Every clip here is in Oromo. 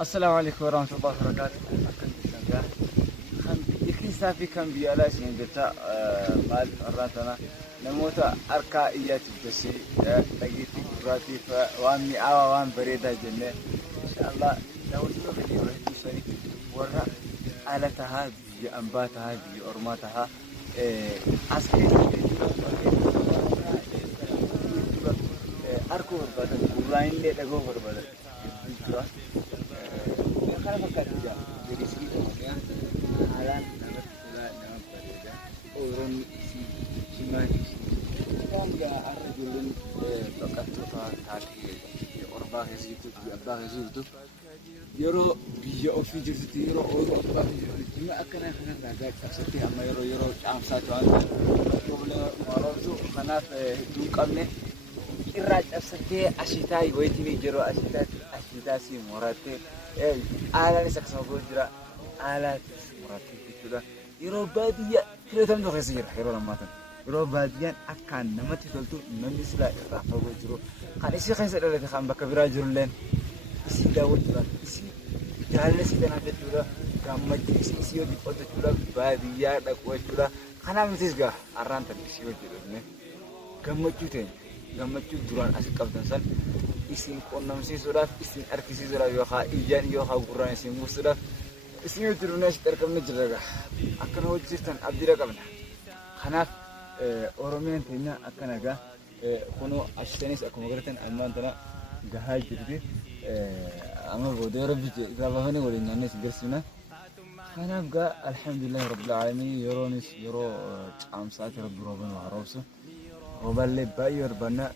السلام عليكم ورحمة الله وبركاته. يكين سافي كم بيالا سينجتا مال راتنا نموت أركا إيات الدسي لقيتي براتي فوامي آوا وام بريدة جنة إن شاء الله لو سوف يروح سوري ورا آلتها بأنباتها بأرماتها أسكت أركو بربادن براين لي لقو بربادن خلنا فكر جا jadi segitu ya halan sangat pula nama berbeda orang isi cuma kan gak ada julun tokat total tadi orba hesitu abba hesitu yoro biyo officer itu yoro orba cuma akan agak seperti ama yoro amsa tuan problem malam tu karena tu kami iraj seperti asitai waiting jero asitai si morate آلة نسخ موجودة آلة مرتب كده يروبادية كده تم تغسير حلو لما تن يروبادية أكان نما تقولتو نمسلا رافع وجرو كان إيش خيس اللي تخام بكبيرة جرولين إيش داود جرا إيش جالس إذا نبي جرا كم مجلس إيش يودي أوت جرا بادية دكوا جرا خنا مسيس جا أران تبي إيش يودي جرا كم مجلسين كم مجلس جران أسيك أبدان isin konamsi sudah isin arkisi sudah yoha ijan yoha kurang isin musudah isin itu runas terkemnya jeraga akan hujistan abdira kamna khanaf oromian tina akan aga kono ashtenis aku magerten amman tana gahal jadi amma bodero bije rabahane golin nanes gersuna khanaf ga alhamdulillah rabbil alamin yoronis yoro amsat rabbi robban wa rawsu roballe bayor bana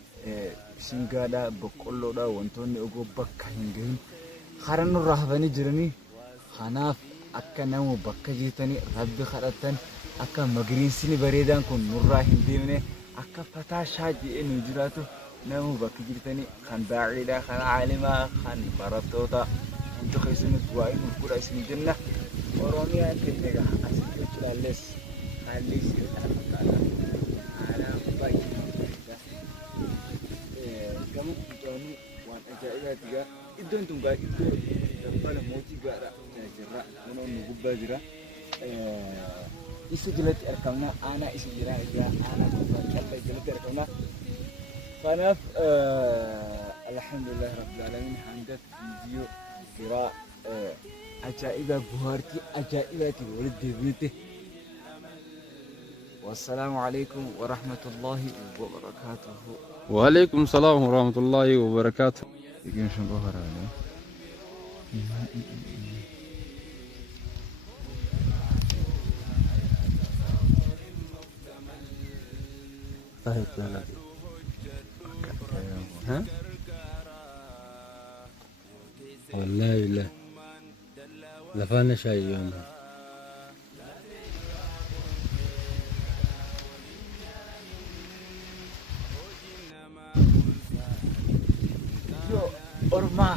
singada boqqollo da wantonni ugo bakka hingin kharanu rahbani jirani khanaf akka namu bakka jitani rabbi khadatan akka magrinsini baredan kun nurra hindimne akka fata shaji enu jiratu namu bakka jitani khan ba'ida khan alima khan baratota antu khaysinu duai mulkura ismi janna oromiya kidega asitu chales khalis ala ala baik kamu jani wan ajaib tiga itu untung gak itu dapat mochi gara jera mono nugubba jera isi jelas erkamna anak isi jera anak sampai jelas erkamna karena alhamdulillah rabbil alamin handat video kira ajaib buharti ajaibati walid dibite wassalamualaikum warahmatullahi wabarakatuh. وعليكم السلام ورحمة الله وبركاته. يمكن شنو بهرة عليه. طيب يلا. ها؟ والله لا. لفانا شيء يوم. Orma,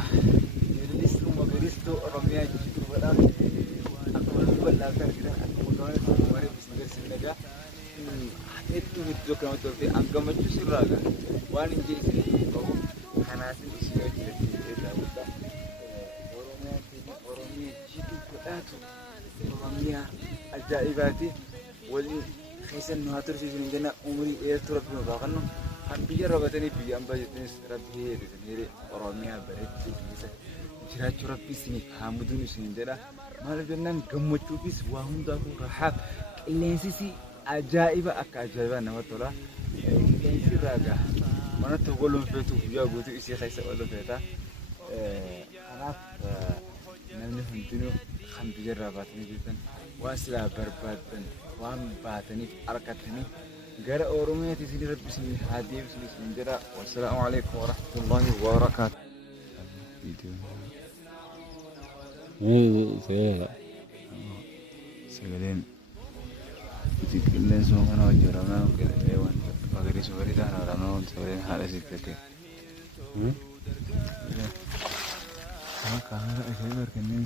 jadi semua garis tu orangnya itu berada. Aku lupa latar kita. Aku mengkawan kemarin bisnis sebenarnya. Itu kalau tu angka macam suraga. Wan injil ini baru karena sini sih jadi dah. Orangnya itu berada tu. Orangnya ajaibati. Wali khaysan nuhatur sih sebenarnya umri turut berbakan. Hampir rabatnya biar ambil jenis rabi itu sendiri orangnya berat bisa jirat rabi sini hamudun sini dah malah dengan gemuk bis wahum dah rahab lensi ajaib ajaib nama tu lah lensi raga mana tu golong fetu ya gutu isi khaisa golong feta harap namanya hentino hampir rabatnya jitan wasila berbadan wam batani arkatani gara orangnya di sini lebih sini hadir sini sendiri. Wassalamualaikum warahmatullahi wabarakatuh. Video. Ini saya. Sekalian. Sekalian semua kan wajib ramai kita lewat. Pagi sore dah ramai sore hari sikit. Kamera aja berkenan.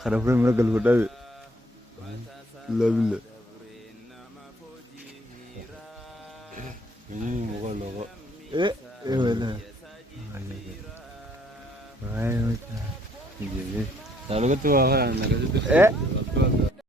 Karena mereka kalau dah. لا بالله ini bukan logo ايه ولا Ayo, jadi. Lalu kan tuh apa? Nah, Eh? itu